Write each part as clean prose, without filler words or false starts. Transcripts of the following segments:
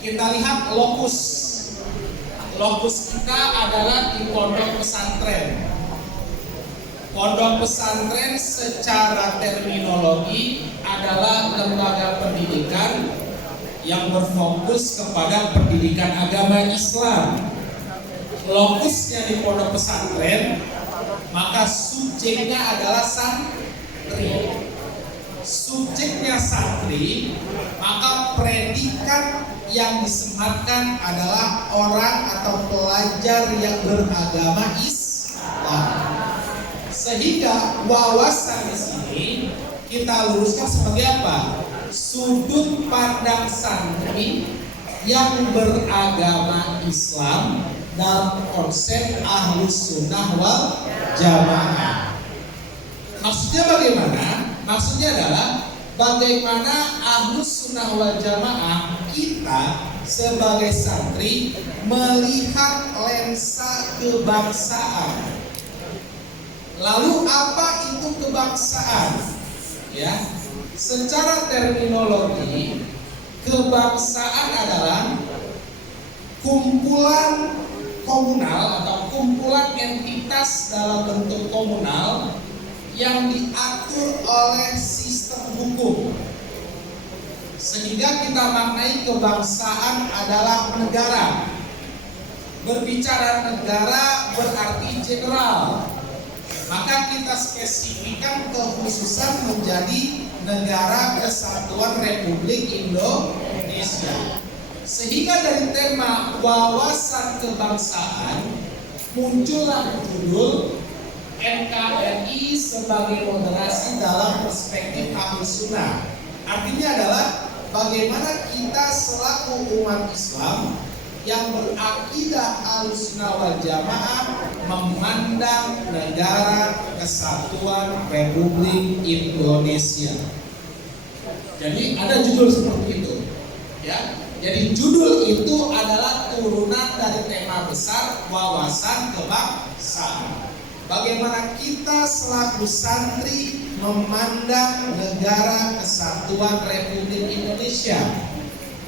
Kita lihat lokus. Lokus kita adalah di pondok pesantren. Pondok pesantren secara terminologi adalah lembaga pendidikan yang berfokus kepada pendidikan agama Islam. Lokusnya di pondok pesantren, maka subjeknya adalah santri. Subjeknya santri, maka predikat yang disematkan adalah orang atau pelajar yang beragama Islam. Sehingga wawasan di sini kita luruskan sebagai apa? Sudut pandang santri yang beragama Islam dalam konsep Ahlus Sunnah wal Jamaah. Maksudnya bagaimana? Maksudnya adalah bagaimana Ahlus Sunnah wal Jamaah kita sebagai santri melihat lensa kebangsaan. Lalu apa itu kebangsaan? Ya, secara terminologi kebangsaan adalah kumpulan komunal atau kumpulan entitas dalam bentuk komunal yang diatur oleh sistem hukum. Sehingga kita maknai kebangsaan adalah negara. Berbicara negara berarti general. Maka kita spesifikkan kekhususan menjadi Negara Kesatuan Republik Indonesia. Sehingga dari tema wawasan kebangsaan muncullah judul NKRI sebagai moderasi dalam perspektif Ahlus Sunnah. Artinya adalah bagaimana kita selaku umat Islam yang berakidah Ahlus Sunnah wal Jamaah memandang Negara Kesatuan Republik Indonesia. Jadi ada judul seperti itu, ya. Jadi judul itu adalah turunan dari tema besar wawasan kebangsaan. Bagaimana kita selaku santri memandang Negara Kesatuan Republik Indonesia.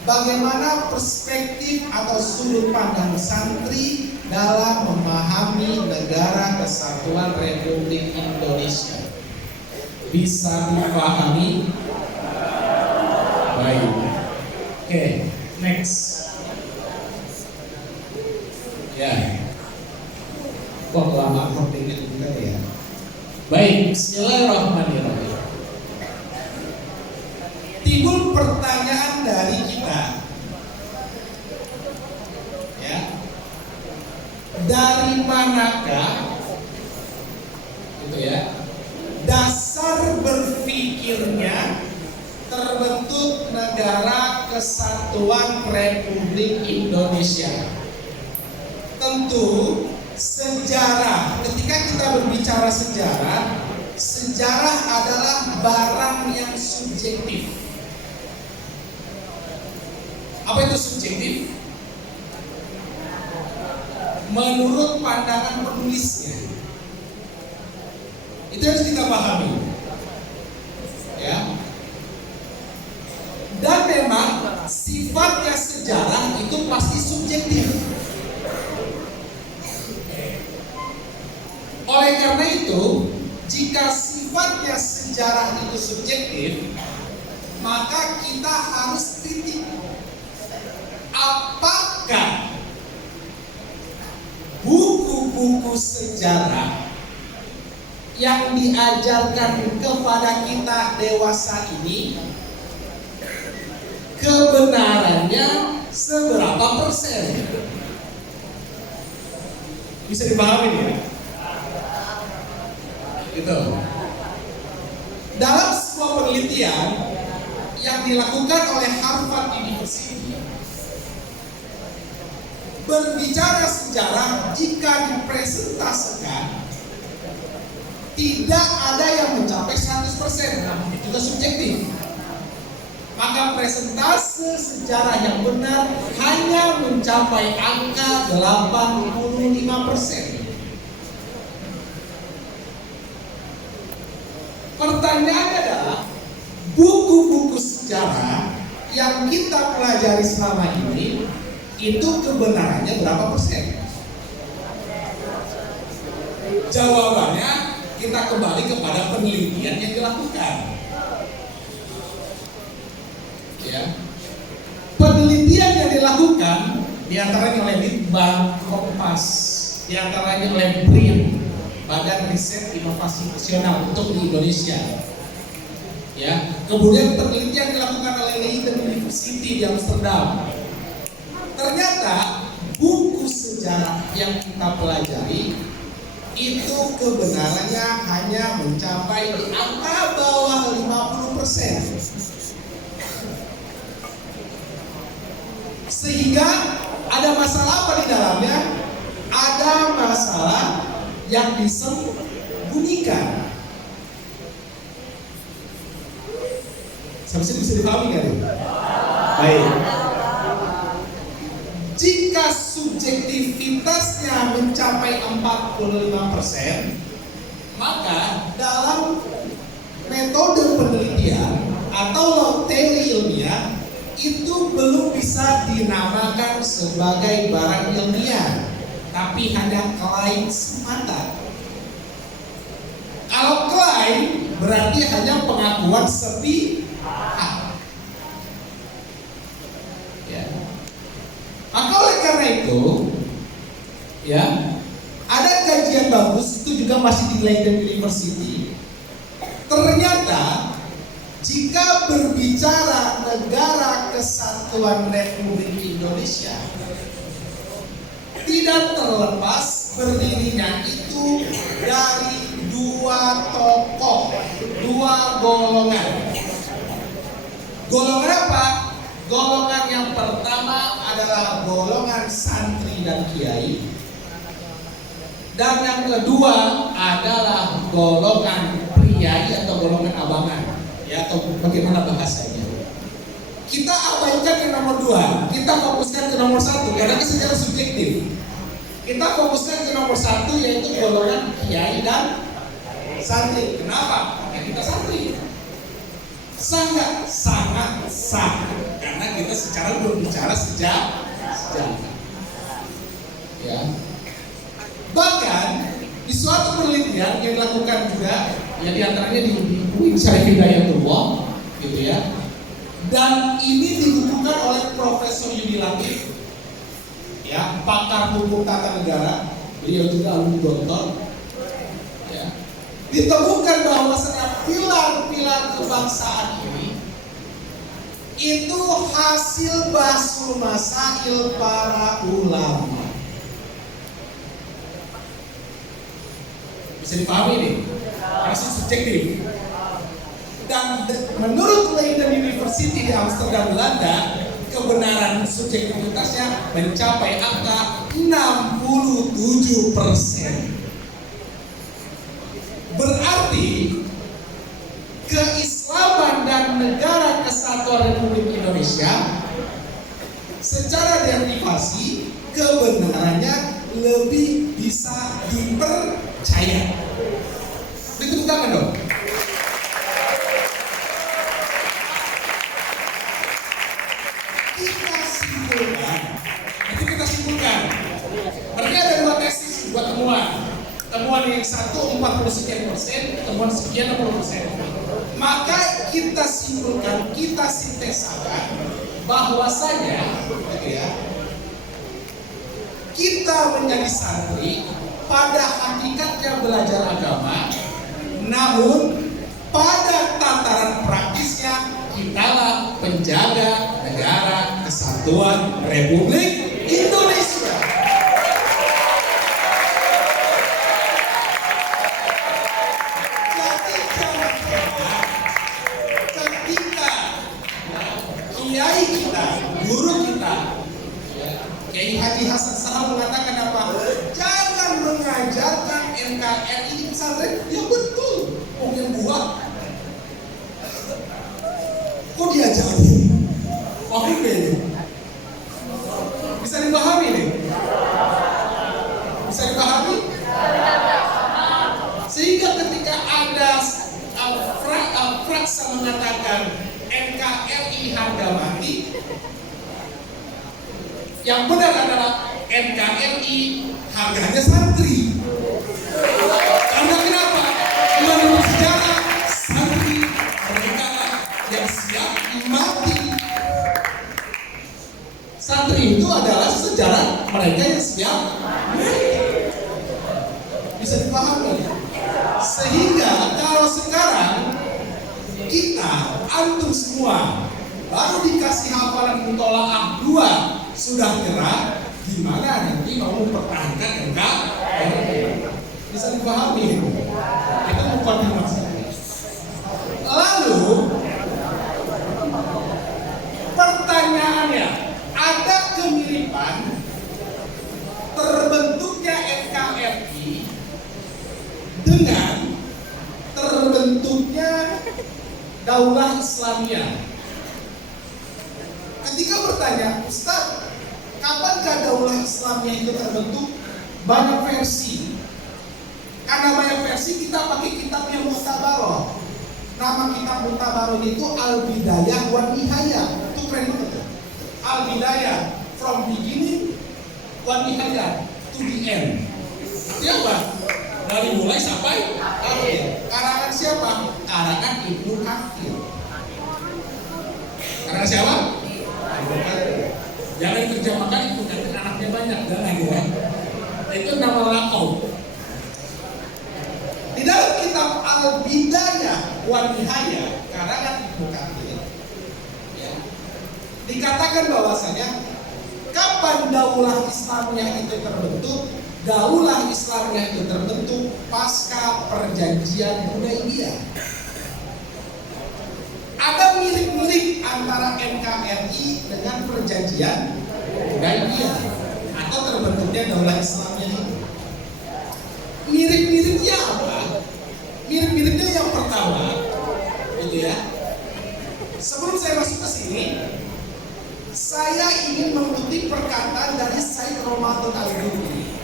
Bagaimana perspektif atau sudut pandang santri dalam memahami Negara Kesatuan Republik Indonesia. Bisa dipahami? Baik. Oke, next. Ya. Kok lama pentingnya juga ya. Baik, bismillahirrahmanirrahim. Timbul pertanyaan dari kita, ya, dari manakah, gitu ya, dasar berpikirnya terbentuk Negara Kesatuan Republik Indonesia? Tentu sejarah. Ketika kita berbicara sejarah, sejarah adalah barang yang subjektif. Apa itu subjektif? Menurut pandangan penulisnya. Itu harus kita pahami. Ya. Dan memang sifatnya sejarah itu pasti subjektif. Oleh karena itu, jika sifatnya sejarah itu subjektif, maka kita harus teliti. Apakah buku-buku sejarah yang diajarkan kepada kita dewasa ini kebenarannya seberapa persen? Bisa dipahami ya? Gitu. Dalam sebuah penelitian yang dilakukan oleh Harvard University, berbicara sejarah jika dipresentasikan tidak ada yang mencapai 100%, namun itu juga subjektif. Maka presentase sejarah yang benar hanya mencapai angka 85%. Pertanyaannya adalah buku-buku sejarah yang kita pelajari selama ini itu kebenarannya berapa persen? Jawabannya kita kembali kepada penelitian yang dilakukan. Ya. Penelitian yang dilakukan diantaranya oleh Litbang, Kompas, diantaranya oleh BRIN, Badan Riset Inovasi Nasional untuk di Indonesia. Ya, kemudian penelitian dilakukan oleh Leiden University di Amsterdam. Ternyata buku sejarah yang kita pelajari itu kebenarannya hanya mencapai di angka bawah 50%. Sehingga ada masalah apa di dalamnya? Ada masalah yang disembunyikan. Sampai sini bisa dipahami nggak nih? Baik. Jika subjektivitasnya mencapai 45%, maka dalam metode penelitian atau teori ilmiah itu belum bisa dinamakan sebagai barang ilmiah, tapi hanya klaim semata. Kalau klaim berarti hanya pengakuan sepihak. Ya. Maka oleh karena itu, ya, ada kajian bagus itu juga masih di Leiden University. Ternyata jika berbicara Negara Kesatuan Republik Indonesia, tidak terlepas berdirinya itu dari dua tokoh, dua golongan. Golongan apa? Golongan yang pertama adalah golongan santri dan kiai, dan yang kedua adalah golongan priai atau golongan abangan, ya, atau bagaimana bahasanya. Kita abaikan yang nomor dua, kita fokuskan ke nomor satu karena ini secara subjektif. Kita fokuskan ke nomor satu, yaitu golongan kiai dan santri. Kenapa? Karena kita santri. Sangat sah karena kita secara berbicara sejarah. Ya. Bahkan di suatu penelitian yang dilakukan juga, ya diantaranya di buku Syarif Hidayatullah, gitu ya. Dan ini dibukukan oleh Profesor Yudi Latif, ya, pakar hukum tata negara, beliau juga alumni doktor. Ya. Ditemukan bahwa pilar-pilar kebangsaan ini itu hasil basul masail para ulama. Bisa dipahami nih? Masih subjektif. Dan menurut Leiden University di Amsterdam, Belanda, kebenaran subjektivitasnya mencapai angka 67%. Berarti keislaman dan Negara Kesatuan Republik Indonesia secara derivasi kebenarannya lebih bisa dipercaya. Tepuk tangan dong. Kita simpulkan. Berarti ada dua tesis, dua temuan. Temuan yang satu 40% temuan sekian 60%. Maka kita simpulkan, kita sintesakan bahwasanya, ya, kita menjadi santri pada hakikatnya belajar agama, namun pada tataran praktisnya kitalah penjaga Negara Kesatuan Republik Indonesia. Jadi jangan ketika kiai kita, guru kita, Kiai Haji Hasan Sahab mengatakan apa? Jangan mengajarkan NKRI di pesantren. Ya betul, mungkin buat. Kok diajarin? Paham ini? Bisa dipahami nih? Bisa dipahami? Sehingga ketika ada frasa mengatakan NKRI harga mati, Yang benar adalah NKRI harganya santri. Karena kenapa? Menurut sejarah santri mereka yang siap mati. Santri itu adalah sejarah mereka yang siap mati. Bisa dipahami? Sehingga kalau sekarang kita, antum semua baru dikasih hafalan mutolaah 2 sudah gerak, gimana nanti mau mempertahankan NKRI? Bisa dipahami? Itu mukadimah. Lalu pertanyaannya, ada kemiripan terbentuknya NKRI dengan terbentuknya Daulah Islamiyah. Ketika bertanya, Ustaz, kapankah Daulah Islamiyah itu terbentuk? Banyak versi. Karena banyak versi, kita pakai kitab yang Mu'tabaroh. Nama kitab Mu'tabaroh itu Al-Bidayah wa Nihayah. Itu keren banget. Al-Bidayah, from beginning wa Nihayah, to the end. Artinya apa? Dari mulai sampai akhir. Karangan siapa? Karangan Ibnu Katsir. Karangan siapa? Ibnu Katsir. Jangan diterjemahkan Ibnu Katsir anaknya banyak, jangan ya. Itu nama lakau. Di dalam kitab Al-Bidayah wa Nihayah karangan Ibnu Katsir, ya, dikatakan bahwasanya kapan Daulah Islamiyah itu terbentuk? Daulah Islamiyah itu terbentuk pasca perjanjian Hudaybiyah. Ada mirip-mirip antara NKRI dengan perjanjian Hudaybiyah atau terbentuknya Daulah Islamiyah itu. Mirip-miripnya apa? Mirip-miripnya yang pertama, gitu ya. Sebelum saya masuk ke sini, saya ingin mengutip perkataan dari Said Ramadan Al-Ghumri.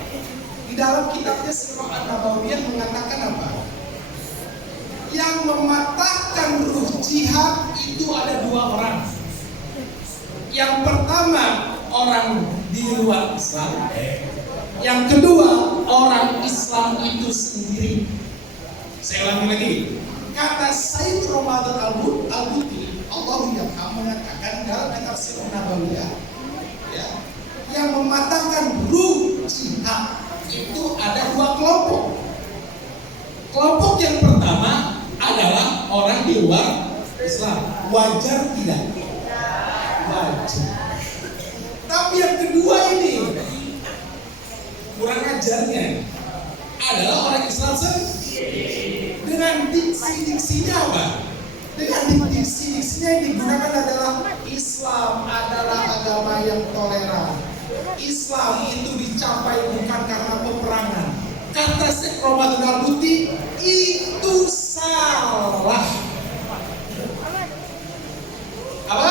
Di dalam kitabnya Sirah An-Nabawiyah mengatakan apa? Yang mematahkan ruh jihad itu ada 2 orang. Yang pertama orang di luar Islam. Yang kedua orang Islam itu sendiri. Saya ulangi lagi. Kata Said Ramadan Al-Ghumri, Allahu yarham, mengatakan dalam kitab Sirah An-Nabawiyah, ya, yang mematahkan ruh jihad itu ada 2 kelompok. Kelompok yang pertama adalah orang di luar Islam. Wajar tidak? Wajar. Tapi yang kedua ini kurang ajarnya adalah orang Islam sendiri. Dengan diksi-diksinya apa? Dengan diksi-diksinya yang digunakan adalah Islam adalah agama yang toleran. Islam itu dicapai bukan karena peperangan. Kata Syekh Ramadan Al-Ghumri, itu salah. Apa?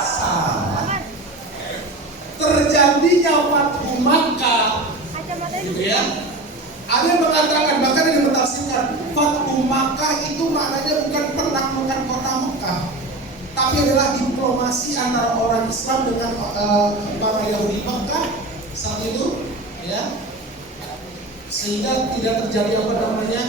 Salah. Terjadinya Fathu Makkah, gitu ya. Ada yang mengatakan, bahkan yang mentafsirkan, Fathu Makkah itu maknanya bukan penaklukan kota Mekah, tapi adalah diplomasi antara orang Islam dengan orang Yahudi Mekah saat itu, ya, sehingga tidak terjadi apa namanya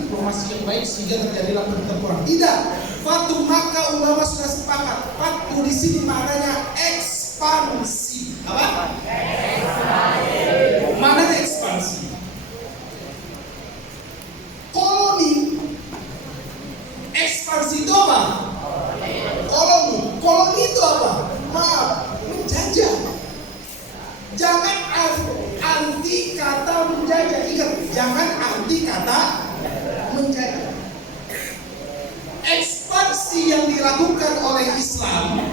diplomasi yang baik, sehingga terjadilah pertempuran. Tidak, Fathu Makkah ulama sudah sepakat. Fathu di sini maknanya ekspansi. Apa? Ekspansi. Maknanya ekspansi. Koloni. Ekspansi itu apa? Koloni itu apa? Maaf, menjajah. Jangan anti kata menjajah. Ingat, jangan anti kata menjajah. Ekspansi yang dilakukan oleh Islam,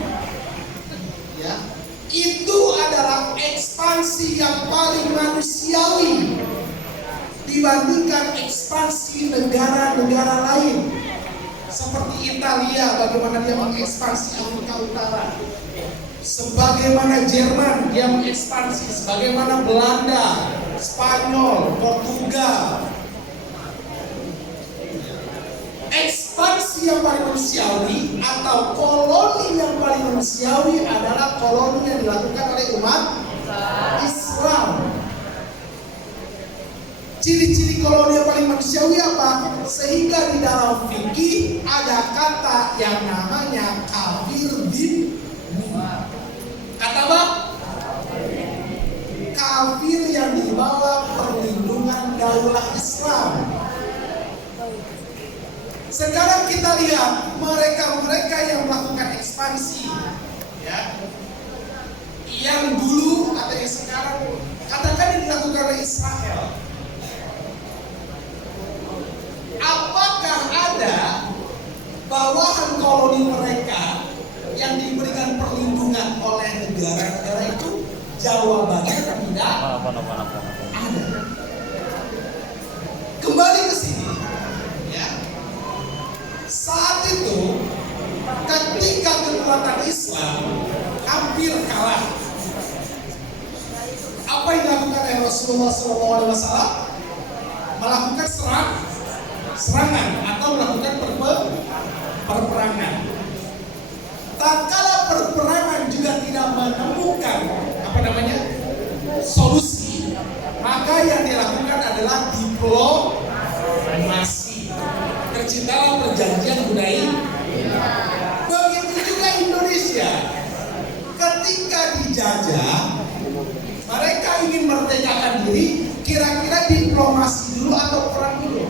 ya, itu adalah ekspansi yang paling manusiawi dibandingkan ekspansi negara-negara lain. Seperti Italia, bagaimana dia mengekspansi Afrika Utara, sebagaimana Jerman dia mengekspansi, sebagaimana Belanda, Spanyol, Portugal. Ekspansi ekspansi yang paling manusiawi atau koloni yang paling manusiawi adalah koloni yang dilakukan oleh umat Islam. Ciri-ciri koloni yang paling manusiawi apa? Sehingga di dalam fikih ada kata yang namanya kafir bin. Kata apa? Kafir yang di bawah perlindungan daulah Islam. Sekarang kita lihat mereka-mereka yang melakukan ekspansi, ya, yang dulu atau yang sekarang, katakan yang dilakukan oleh Israel. Apakah ada bawahan koloni mereka yang diberikan perlindungan oleh negara-negara itu? Jawabannya tidak ada. Kembali ke sini, ya. Saat itu, ketika kekuatan Islam hampir kalah, apa yang dilakukan oleh Rasulullah SAW? Melakukan serangan atau melakukan perperangan. Tatkala perperangan juga tidak menemukan solusi, maka yang dilakukan adalah diplomasi. Terciptalah perjanjian Hudaibiyah. Begitu juga Indonesia, ketika dijajah, mereka ingin merdekakan diri. Kira-kira diplomasi dulu atau perang dulu?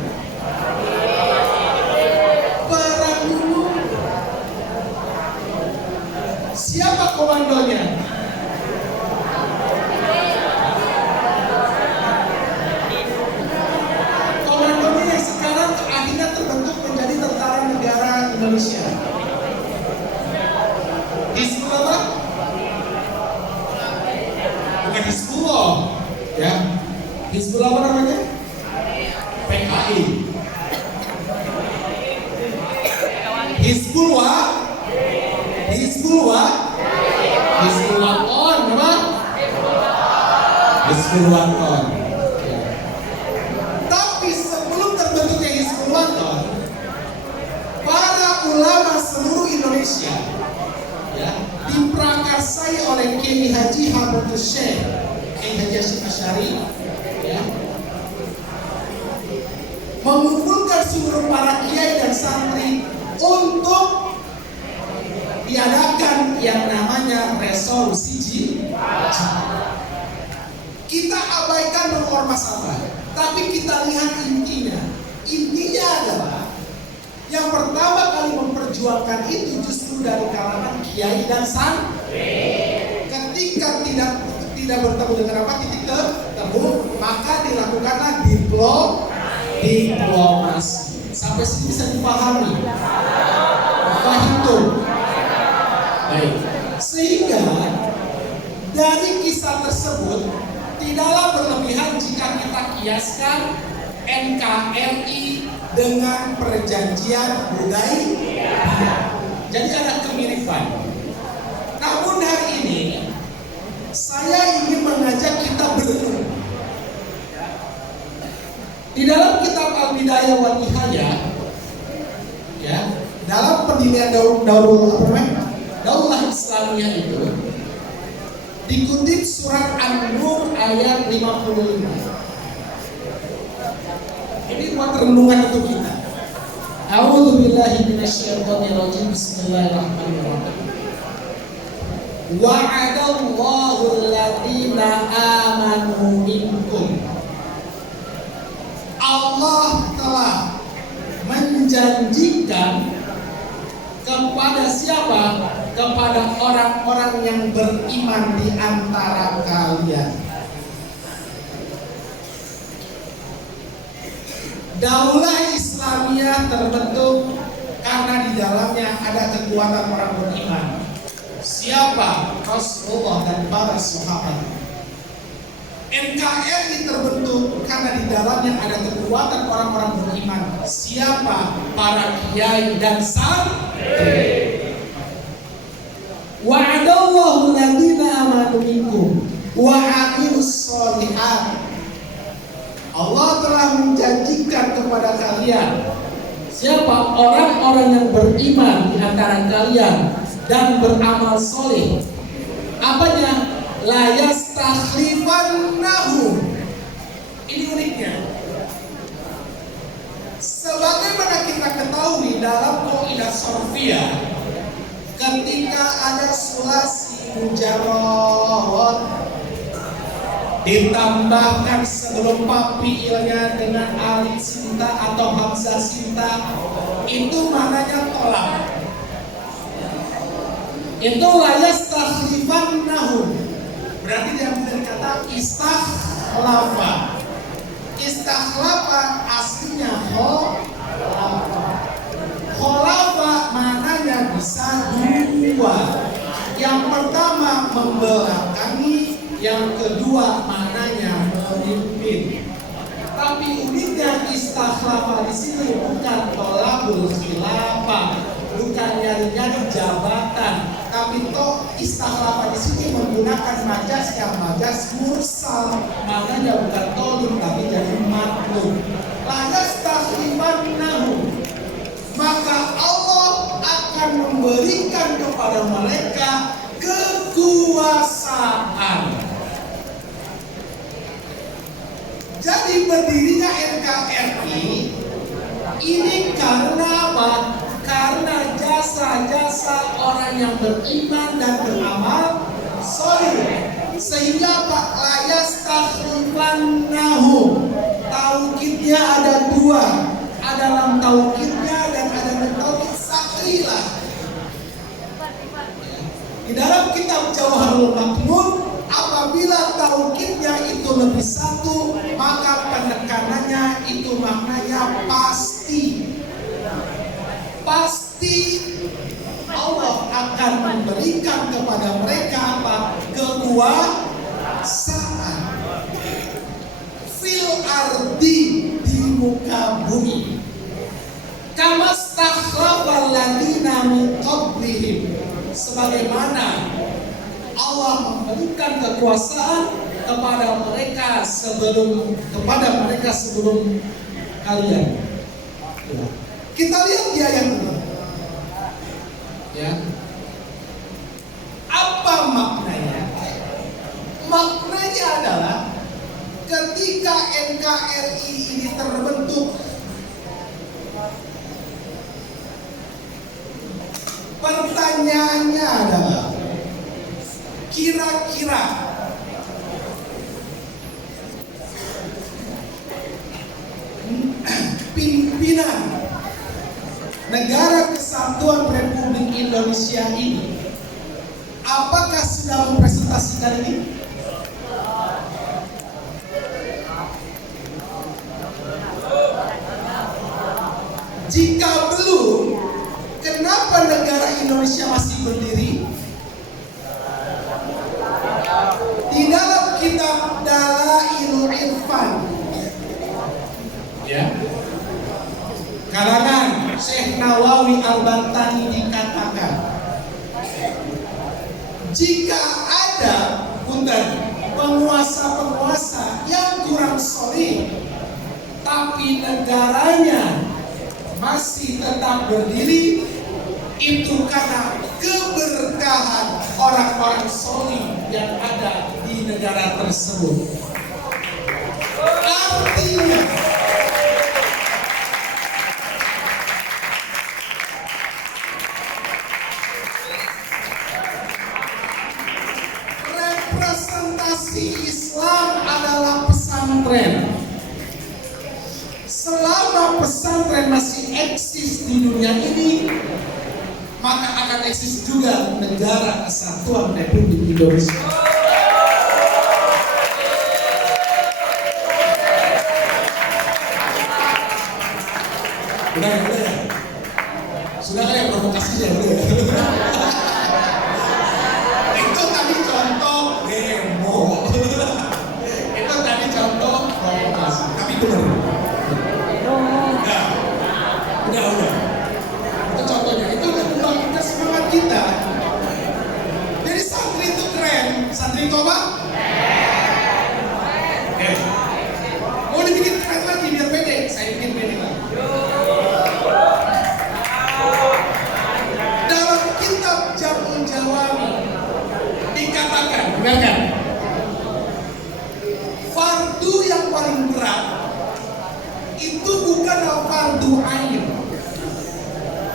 Perang dulu. Siapa komandonya? Komandonya yang sekarang akhirnya terbentuk menjadi Tentara Negara Indonesia. Hizbullah apa? Bukan Hizbullah, ya. Hizbullah apa namanya? PKI. Hizbullah on, apa? Hizbullah on. Tapi sebelum terbentuknya Hizbullah on, para ulama seluruh Indonesia, ya, diprakarsai oleh Kiai Haji Habibur Syekh, Kiai Haji Hasyim Asy'ari, ya, mengumpulkan seluruh para kiai dan santri untuk diadakan yang namanya resolusi jihad. Kita abaikan bermasalah, tapi kita lihat intinya. Intinya adalah yang pertama kali memperjuangkan itu justru dari kalangan kiai dan santri. Ketika tidak bertemu dengan titik temu, maka dilakukanlah diplomasi. Sampai sini bisa dipahami. Paham. Baik. Sehingga dari kisah tersebut tidaklah berlebihan jika kita kiaskan NKRI dengan perjanjian Hudaibiyah. Jadi ada kemiripan. Namun hari ini saya ingin mengajak kita berenung. Di dalam kitab Al-Bidayah wa Nihayah, ya, dalam pendirian daulah Islamiyah itu dikutip surat An-Nur ayat 55. Ini buat renungan untuk kita. A'udzubillahi minasyaitonirrajim. Bismillahirrahmanirrahim. Wa'adallahu alladziina aamanu minkum. Allah telah menjanjikan kepada siapa? Kepada orang-orang yang beriman di antara kalian. Daulah Islamiyah terbentuk karena di dalamnya ada kekuatan orang beriman. Siapa? Rasulullah dan para sahabat. NKRI terbentuk karena di dalamnya ada kekuatan orang-orang beriman. Siapa? Para kiai dan santri. Wa'adallahu alladziina aamanu minkum wa 'amilus shalihat. Allah telah menjanjikan kepada kalian Siapa orang-orang yang beriman di antara kalian dan beramal soleh? Apanya? La yastakhlifannahum. Ini uniknya. Sebagaimana kita ketahui dalam kaidah sorfiyah, ketika ada sulasi mujarrad ditambahkan sebelum papiilnya dengan alif sinta atau hamzah sinta, itu maknanya tolak. Itu la yastakhlifannahum, berarti diambil dari kata istakhlafa. Istakhlafa aslinya kholafa, maknanya bisa dua. Yang pertama membelakangi, yang kedua maknanya memimpin. Tapi uniknya istakhlafa di sini bukan tolabul khilafah, bukan nyari-nyari jabatan, tapi toh istakhlafa di sini menggunakan majas yang majas mursal, maknanya bukan tolim tapi jadi maklum. La yastakhlifannahum, maka Allah akan memberikan kepada mereka kekuasaan. Jadi berdirinya NKRI ini karena apa? Karena jasa-jasa orang yang beriman dan beramal soleh. Sehingga Pak Layas takhlifannahum, taukidnya ada dua, ada lam taukidnya dan ada lam taukid sakhilah. Di dalam kitab Jauharul Maknun, apabila taukidnya itu lebih satu, maka penekanannya itu maknanya pasti. Pasti Allah akan memberikan kepada mereka apa? Kekuasaan fil ardi, di muka bumi. Kama stakhlafal ladina min qablihim, sebagaimana Allah memberikan kekuasaan kepada mereka sebelum kalian. Ya. Kita lihat di ayat ini. Ya. Apa maknanya? Maknanya adalah ketika NKRI ini terbentuk, pertanyaannya adalah kira-kira pimpinan Negara Kesatuan Republik Indonesia ini apakah sudah mempresentasikan ini? Jika belum, kenapa negara Indonesia masih berdiri? Di dalam kitab Dalailul Irfan, ya, karangan Syekh Nawawi Al-Bantani dikatakan, jika ada penguasa-penguasa yang kurang solid, tapi negaranya masih tetap berdiri, itu karena keberkahan orang-orang solid yang ada di negara tersebut. Artinya representasi Islam adalah pesantren. Selama pesantren masih eksis di dunia ini, maka akan eksis juga Negara Kesatuan Republik Indonesia. Udah ya? Sudah kan ya provokasinya? Itu tadi contoh demo. Itu tadi contoh provokasi. Tapi benar. Udah. Itu contohnya. Itu membangkitkan semangat kita. Jadi santri itu keren. Santri itu apa? Oke. Mau dibikin keren lagi biar pede. Saya bikin pede lagi. dengarkan. Fardu yang paling berat itu bukan fardu ain,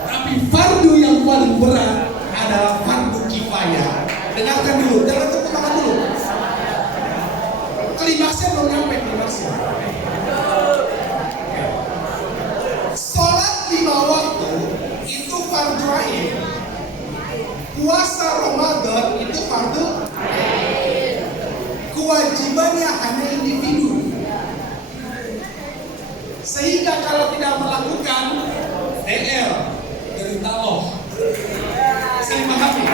tapi fardu yang paling berat adalah fardu kifayah. Dengarkan dulu, jangan tepuk tangan dulu. Klimaksnya belum nyampe klimaksnya. Sholat 5 waktu itu fardu ain. Puasa Ramadan itu fardu ain. Kewajibannya hanya individu. Sehingga kalau tidak melakukan DR dari Allah. Saya memahami.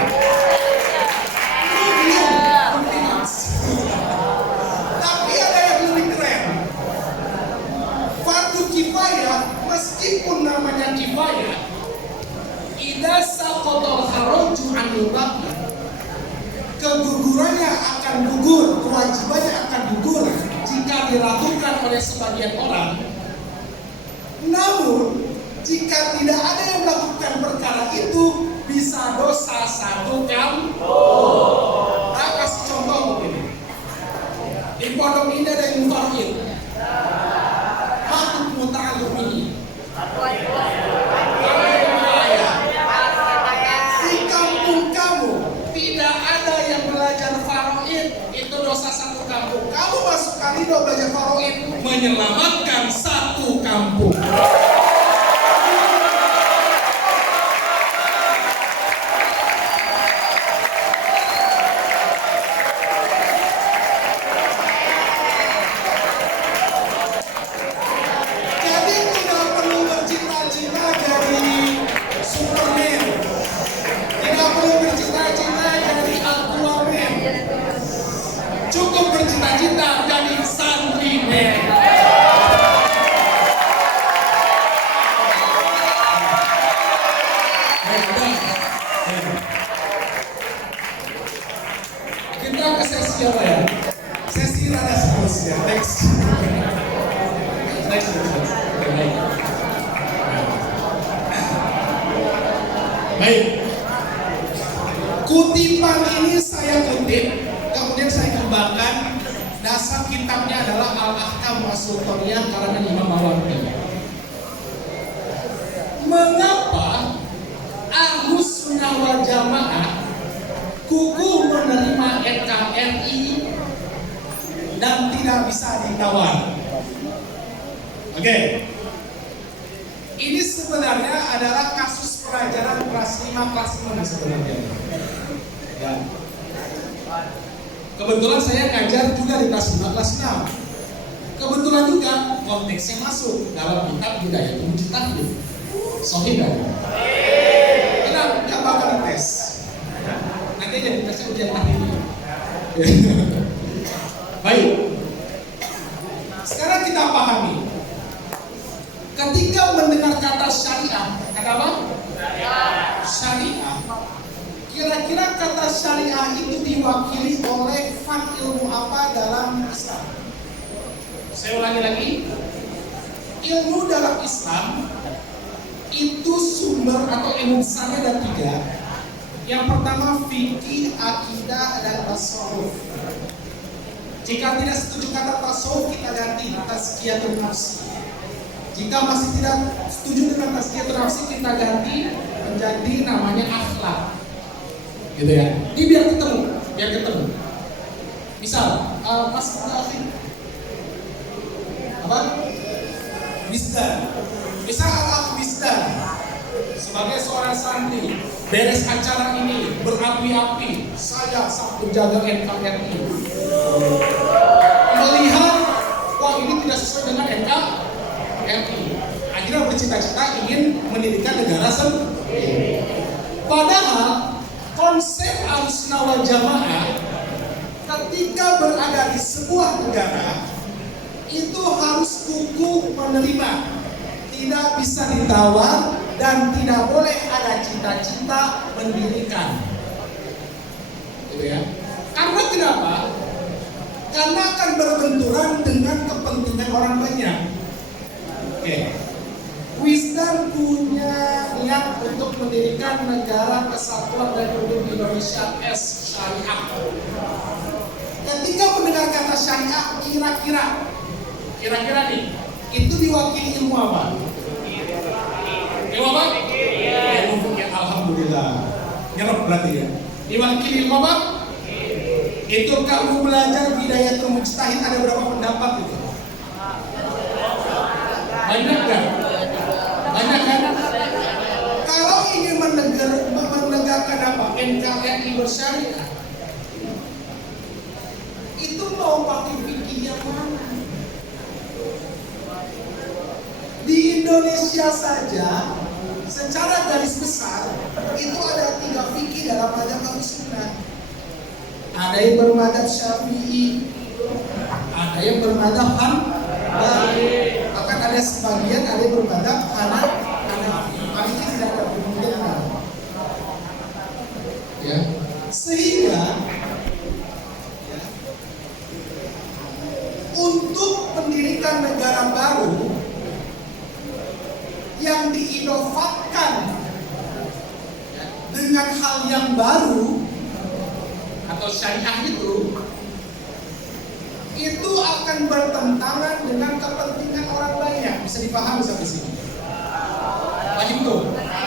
Tapi ada yang lebih keren. Fardu kifayah, meskipun namanya kifayah, idza saqatal haraju 'anil baqi, kegugurannya akan gugur, kewajibannya akan gugur jika dilakukan oleh sebagian orang. Namun jika tidak ada yang melakukan perkara itu, bisa dosa 1 kampung. Saya kasih contoh begini. Di Pondok Indah ada yang mufarrid. Makhluk muta'allim ini. Di kampung kamu tidak ada yang belajar faraid, itu dosa 1 kampung. Kamu masuk kalido belajar faraid, menyelamatkan 1 kampung. Jadi tidak perlu bercita-cita jadi Superman, tidak perlu bercita-cita jadi Aquaman, cukup bercita-cita jadi Santri-man. Kita ke sesi apa ya? Sesi rada seterusnya. Next. Baik. Kutipan ini saya kutip, kemudian saya kembangkan. Dasar kitabnya adalah Al-Ahkam As-Sultaniyah karangan Imam Mawardi. Mengapa Ahlus Sunnah wal Jamaah kukuh menerima NKRI dan tidak bisa ditawar? Oke. Ini sebenarnya adalah kasus pelajaran kelas 5 kelas 6 sebenarnya. Ya. Kebetulan saya ngajar juga di kelas 5 kelas 6. Kebetulan juga konteksnya masuk dalam kitab Hidayatul Mujtahid. Sahih kan? Kita nggak bakal dites. Nanti aja ditesnya ujian tahun ini. Baik. Sekarang kita pahami. Ketika mendengar kata syariah, kata apa? Syariah. Kira-kira kata syariah itu diwakili oleh fak ilmu apa dalam Islam? Saya ulangi lagi. Ilmu dalam Islam itu sumber atau ilmu besarnya ada 3. Yang pertama fikih, akidah, dan tasawuf. Jika tidak setuju kata tasawuf, kita ganti tazkiyatun nafsi. Jika masih tidak setuju dengan tazkiyatun nafsi, kita ganti menjadi namanya akhlak. Gitu ya. Ini biar ketemu. Misal, Mas Taufik apa? Wisdan. Misal Allah wisdan sebagai seorang santri beres acara ini berapi-api, saya sang penjaga NKRI melihat wah ini tidak sesuai dengan NKRI, akhirnya bercita-cita ingin mendirikan negara sendiri. Padahal konsep Ahlussunnah wal Jamaah ketika berada di sebuah negara itu harus kukuh menerima, tidak bisa ditawar dan tidak boleh ada cita-cita mendirikan. Gitu ya. Karena kenapa? Karena akan berbenturan dengan kepentingan orang banyak. Oke. Wisdom punya niat untuk mendirikan negara kesatuan Republik Indonesia S Syariah. kata syariah kira-kira nih, itu diwakili ilmu apa? Ilmu apa? Ilmu fikih. Alhamdulillah. Nyerap berarti ya. Diwakili ilmu apa? Itu kamu belajar Bidayatul Mujtahid ada berapa pendapat itu? Banyak kan? Banyak kan? Kalau ingin menegakkan apa? NKRI bersyariah, itu mau pakai fikih yang mana? Di Indonesia saja, secara garis besar, itu ada 3 fikih dalam mazhab Ahlussunnah. Ada yang bermadzhab Syafi'i, ada yang bermadzhab Hanafi, bahkan ada sebagian ada yang bermadzhab Hanafi. Maliki tidak ada perbedaan. Ya, sehingga ya, untuk pendirikan negara baru yang diinovatkan ya, dengan hal yang baru atau syariah itu akan bertentangan dengan kepentingan orang banyak. Bisa dipahami sampai sini? Paham tuh?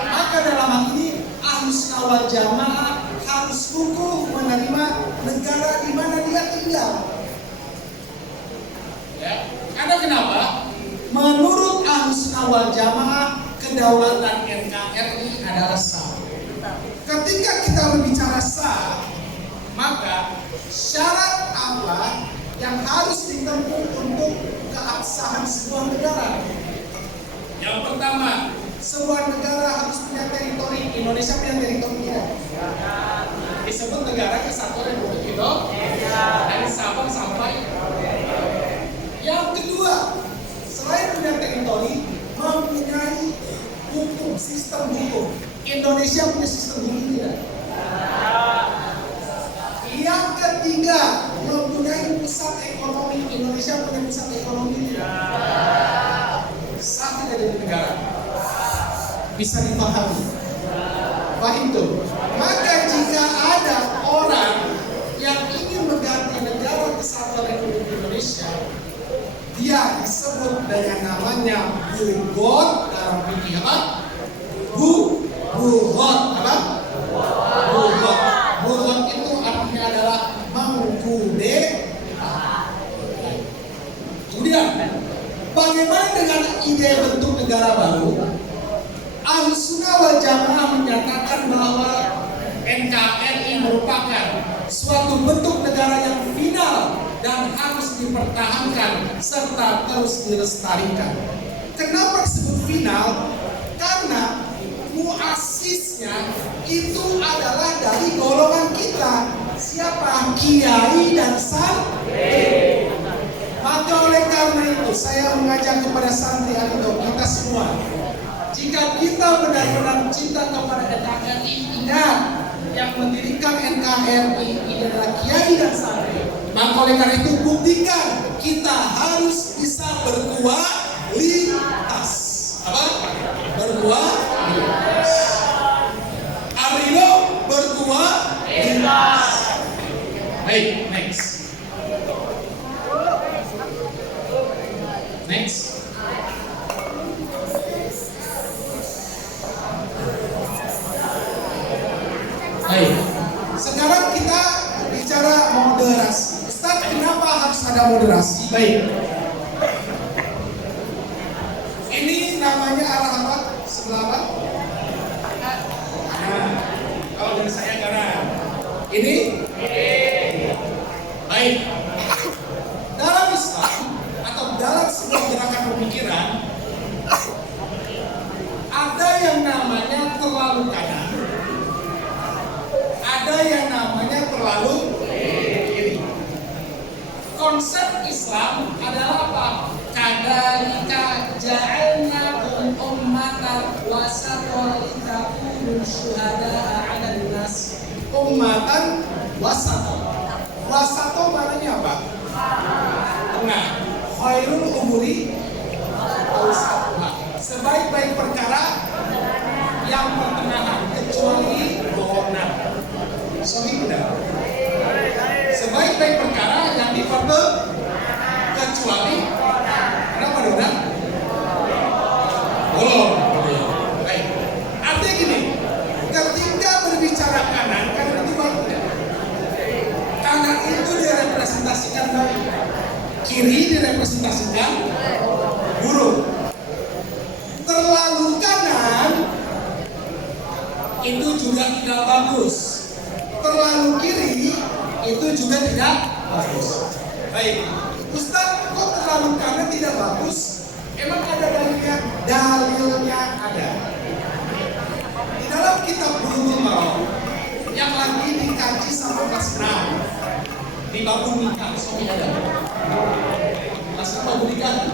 Maka dalam hal ini Ahlussunnah wal Jamaah harus kukuh menerima negara di mana dia tinggal. Ya. Karena kenapa? Menurut Ahlussunnah wal Jamaah kedaulatan NKRI adalah sah. Ketika kita berbicara sah, maka syarat apa yang harus ditempuh untuk keabsahan sebuah negara? Yang pertama, sebuah negara harus punya teritori. Indonesia punya teritori tidak? Disebut negara kesatuan Republik Indonesia dari Sabang sampai. Yang kedua, selain punya teritori, mempunyai hukum, sistem hukum. Indonesia punya sistem hukum tidak? Yang ketiga, mempunyai pusat ekonomi. Indonesia punya pusat ekonomi tidak? Sah tidak dari negara? Bisa dipahami? Paham itu? Maka jika ada orang yang ingin mengganti negara kesatuan Republik Indonesia, dia disebut dengan namanya bugot dalam fikih apa? Bugot apa? Bugot. Bugot itu artinya adalah mengkudeta. Kemudian, bagaimana dengan ide bentuk negara baru? Ahlussunnah wal Jamaah menyatakan bahwa NKRI merupakan suatu bentuk negara yang final dan harus dipertahankan serta terus dilestarikan. Kenapa disebut final? Karena muasisnya itu adalah dari golongan kita. Siapa? Kiai dan santri. Maka oleh karena itu saya mengajak kepada santri atau kita semua, jika kita benar-benar cinta kepada NKRI, ingat yang mendirikan NKRI ini adalah kiai dan santri. Maka oleh karena itu buktikan kita harus bisa berkualitas. Apa? Berkualitas. Arilo berkualitas. Baik, next. Baik. Sekarang kita bicara moderasi. Ustaz, kenapa harus ada moderasi? Baik. Ini namanya arah apa? Sebelah apa? Nah, kalau dari saya kanan. Ini? Baik. Dalam Islam atau dalam sebuah gerakan pemikiran, ada yang namanya terlalu kanan, ada yang namanya terlalu kiri. Konsep Islam adalah apa? Kadzalika ja'alnakum ummatan wasatan litakunu syuhada'a 'alan nas. Ummatan wasatan. Wasatan maknanya apa? Tengah. Khairul umuri awsatuha. Sebaik-baik perkara yang pertengahan kecuali bohongan. Sorry tidak. Sebaik-baik perkara yang di pertengahan kecuali kenapa Dona? Bolong. Baik. Artinya gini, ketika berbicara kanan itu baik. Kanan itu direpresentasikan baik, kiri direpresentasikan buruk. Terlalu kanan itu juga tidak bagus. Terlalu kiri itu juga tidak bagus. Baik, Ustaz, kok terlalu kanan tidak bagus? Emang ada dalilnya? Dalilnya ada. Di dalam kitab Bulughul Maram yang lagi dikaji sama kelas 6 di babun nikah, suami ada. Kelas 6 babun nikah.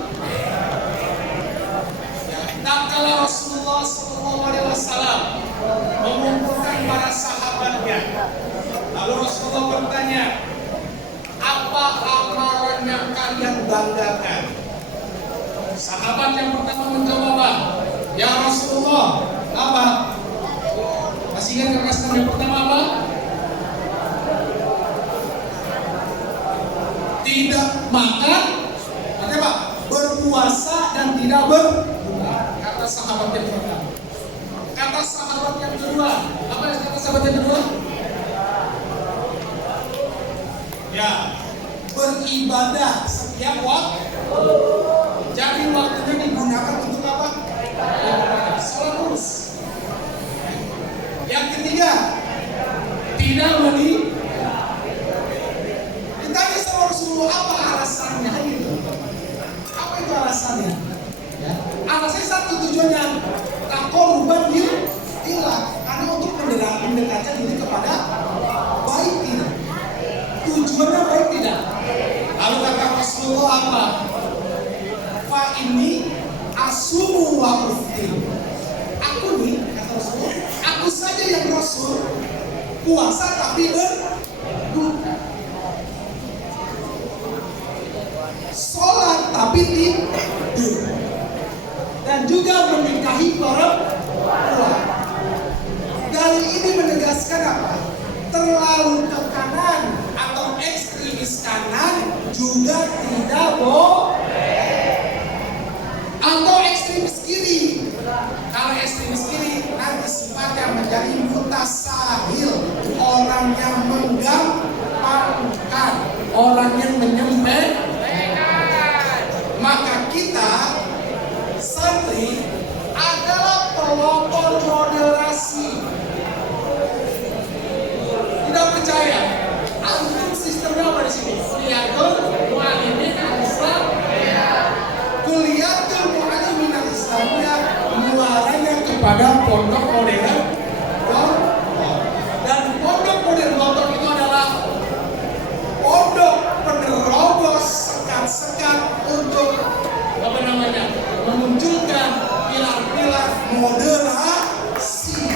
Ya, tatkala Rasulullah SAW mengumpulkan para sahabatnya, lalu Rasulullah bertanya, apa amalan yang kalian banggakan? Sahabat yang pertama menjawab, ya Rasulullah, apa? Masih ingat kelas yang pertama apa? Tidak makan, apa? Berpuasa dan tidak berbuka. Kata sahabat yang pertama. Kata sahabat yang kedua, apa kata sahabat yang kedua? Ya, beribadah setiap waktu. Jadi waktunya digunakan untuk apa? Sholat terus. Yang ketiga, tidak ditanya sama Rasulullah, apa alasannya? Apa itu alasannya? Ya. Alasannya satu, tujuannya taqarruban lillah, karena untuk mendekatkan diri kepada baik tidak. Tujuannya baik tidak. Lalu kata Rasulullah apa? Fa ini asumu wa uftir. Aku nih, kata Rasulullah, aku saja yang Rasul puasa tapi berbuka, sholat tapi tidur, dan juga menikahi perempuan. Dalil ini menegaskan apa? Terlalu ke kanan atau ekstremis kanan juga tidak boleh. Atau ekstremis kiri. Kalau ekstremis kiri nanti sifatnya menjadi mutasahil, orang yang menggampangkan, orang yang menyempitkan. Maka kita santri adalah pelopor moderasi. Tidak percaya? Antum sistemnya apa di sini? Kuliatul Mu'allimin al-Islam. Kuliatul Mu'allimin al-Islamnya muaranya kepada pondok modern. Dan pondok modern Lontong itu adalah pondok penerobos sekat-sekat untuk memunculkan pilar-pilar moderasi.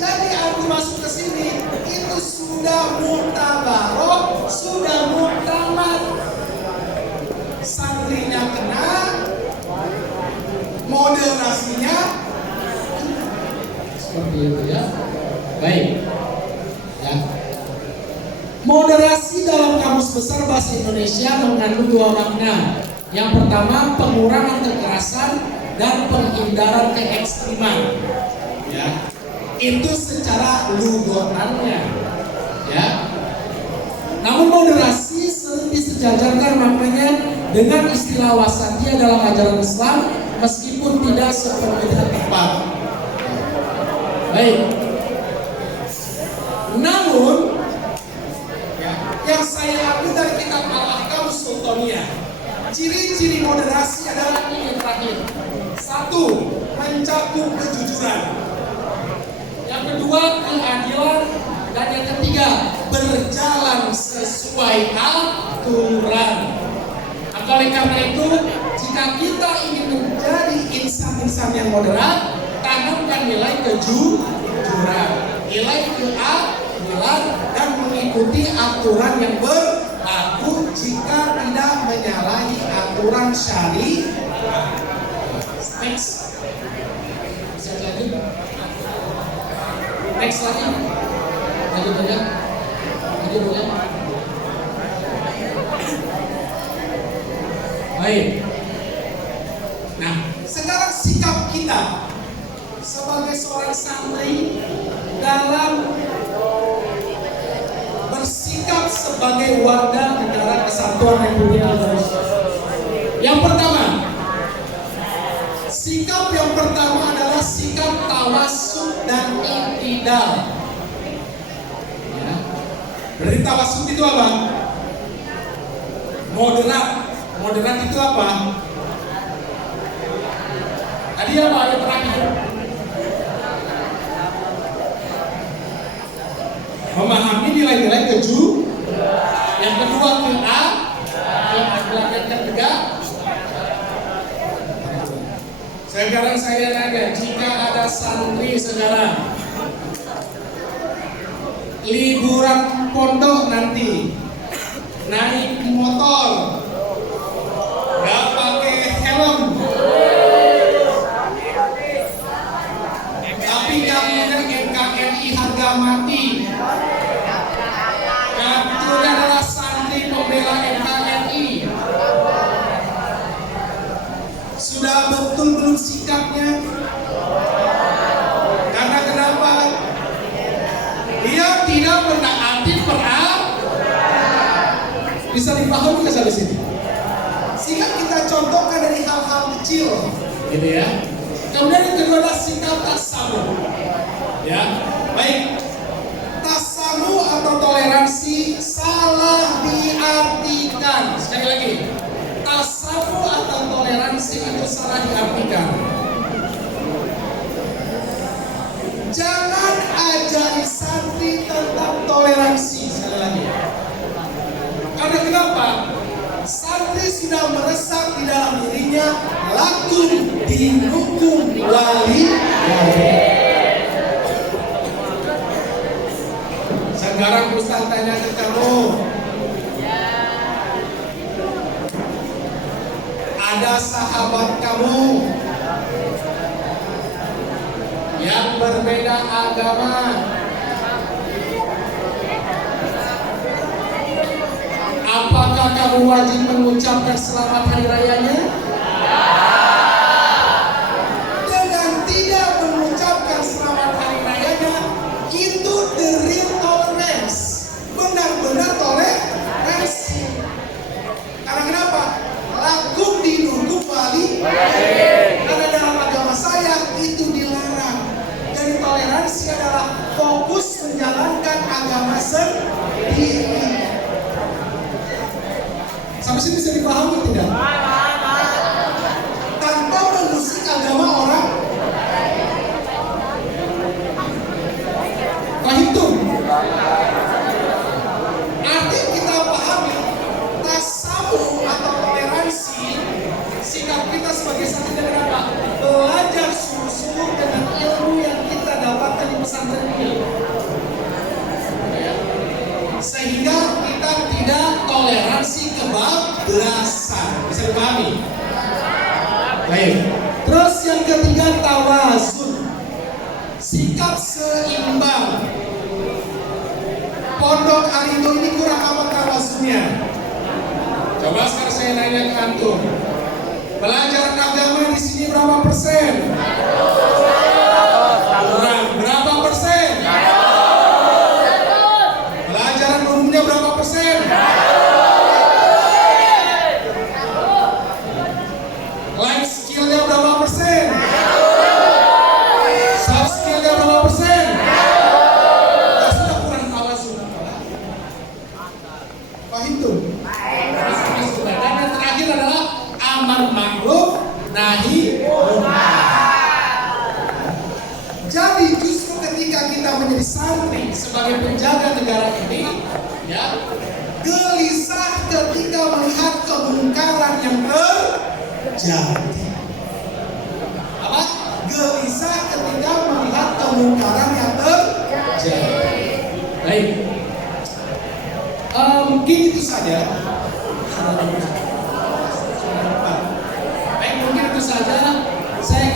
Jadi aku masuk ke sini itu sudah mutabaroh, sudah muktamad. Santrinya kena, moderasinya seperti itu ya. Baik. Ya. Moderasi dalam Kamus Besar Bahasa Indonesia mengandung dua makna. Yang pertama, pengurangan kekerasan dan penghindaran keekstriman. Ya. Itu secara lugotannya. Ya. Namun moderasi sering disejajarkan maknanya dengan istilah wasatiyah dalam ajaran Islam meskipun tidak sepenuhnya tepat. Baik. Namun yang saya ambil dari kitab Al-Ahkam Sultaniyah, ciri-ciri moderasi adalah ini terakhir. Satu, mencakup kejujuran. Yang kedua, keadilan. Dan yang ketiga, berjalan sesuai aturan. Oleh karena itu, jika kita ingin menjadi insan-insan yang moderat, tanamkan nilai kejujuran, nilai keadilan, dan mengikuti aturan yang berlaku jika tidak menyalahi aturan syariat. Next. Bisa lanjut. Next lagi. Lanjut aja. Lanjut aja. Baik. Nah, sekarang sikap kita sebagai seorang santri dalam bersikap sebagai warga negara Kesatuan Republik Indonesia. Yang pertama, sikap yang pertama adalah sikap tawasud dan i'tidal. Ya. Berarti tawasud itu apa? Moderat. Moderat itu apa? Tadi apa yang terakhir? Memahami nilai-nilai keju. Yang kedua yang ketiga. Sekarang saya nanya, jika ada santri sekarang liburan pondok nanti naik motor nggak pakai helm, tapi ngakunya NKRI harga mati, ngakunya adalah santri pembela NKRI, sudah betul belum sikapnya? Karena kenapa? Dia tidak menaati peraturan. Bisa dipahami nggak sampai sini? Sikap kita contohkan dari hal-hal kecil, gitu ya. Kemudian yang kedua adalah sikap tasamu. Ya, baik. Tasamu atau toleransi salah diartikan. Sekali lagi, tasamu atau toleransi itu salah diartikan. Jangan ajari santri tentang toleransi. Sekali lagi. Karena kenapa? Santri sudah meresap di dalam dirinya lakum dinukum wali. Sekarang Ustaz tanya ke kamu, ada sahabat kamu yang berbeda agama, apakah kamu wajib mengucapkan selamat hari rayanya? Dengan tidak mengucapkan selamat hari rayanya, itu the real tolerance, benar-benar toleransi. Karena kenapa? Lakum dinukum wali. Karena dalam agama saya itu dilarang. Jadi toleransi adalah fokus menjalankan agama sendiri. Sampai sini bisa dipahami tidak? Tanpa mengusik agama orang. Fahimtum? Arti kita pahami tasamu atau toleransi, sikap kita sebagai santri dengan apa? Belajar sungguh-sungguh dengan ilmu yang kita dapatkan di pesantren ini, sehingga kita tidak toleransi kebablasan. Bisa dipahami? Baik. Terus yang ketiga tawazun, sikap seimbang. Pondok Arindo ini kurang apa tawazunnya? Coba sekarang saya nanya ke antum, pelajaran agama di sini berapa persen? Kurang. Berapa persen? Pelajaran umumnya berapa persen? Life skillnya berapa persen? Soft skillnya berapa persen? Ya sudah kurang tawazun. Paham tuh? Dan yang terakhir adalah amar ma'ruf nahi munkar. Jadi justru ketika kita menjadi santri sebagai penjaga negara ini, ya, gelisah ketika melihat kemungkaran yang terjadi. Apa? Gelisah ketika melihat kemungkaran yang terjadi. Baik. Mungkin itu saja. Baik, mungkin itu saja. Saya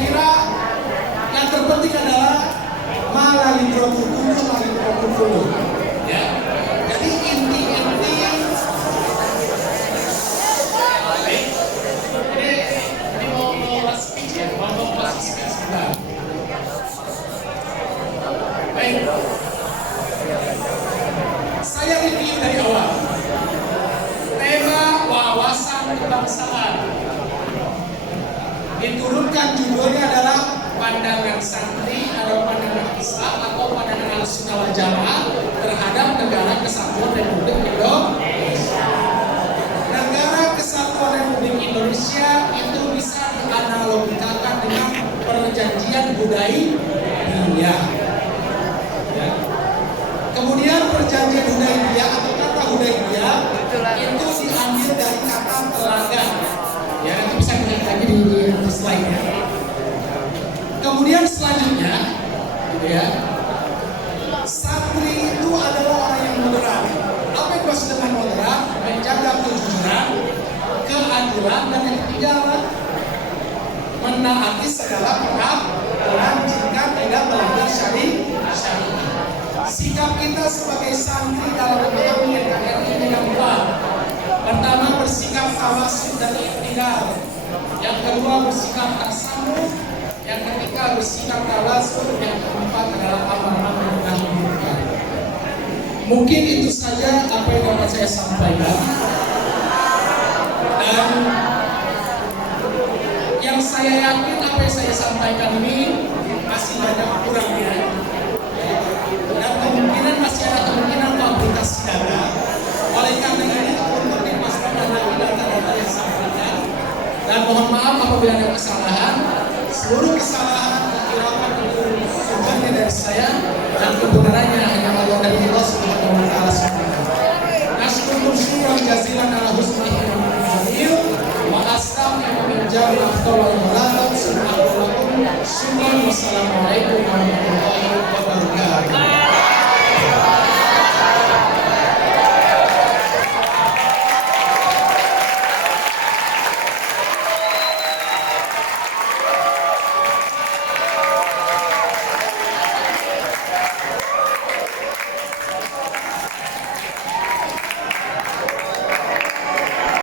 kebangsaan. Diturunkan judulnya adalah pandangan santri atau pandangan Islam atau pandangan Ahlussunnah wal Jamaah terhadap Negara Kesatuan Republik Indonesia. Negara Kesatuan Republik Indonesia itu bisa dianalogikan dengan perjanjian Hudaibiyah. Ya. Kemudian perjanjian Hudaibiyah atau kata Hudaibiyah itu diambil dari kata telaga. Ya, nanti bisa dilihat lagi di slide-nya. Kemudian selanjutnya, gitu ya, santri itu adalah orang yang moderat. Apa yang maksud dengan moderat? Menjaga kejujuran, keadilan, dan yang ketiga menaati segala peraturan jika tidak melanggar syariat. Sikap kita sebagai santri dalam memahami NKRI ini yang dua. Pertama, bersikap tawasul dan ikhtiar. Yang kedua, bersikap tasamuh. Yang ketiga, bersikap tawasul. Yang keempat adalah amar-ma'ruf nahi munkar. Mungkin itu saja apa yang dapat saya sampaikan. Dan yang saya yakin apa yang saya sampaikan ini masih banyak kurangnya. Dan kemungkinan masih ada kemungkinan fabrikasi data. Oleh karena ini untuk dipastikan data-data yang sampaikan. Dan mohon maaf apabila ada kesalahan. Seluruh kesalahan kekirakan itu sumbernya dari saya dan kebenarannya hanya Allah dan Allah.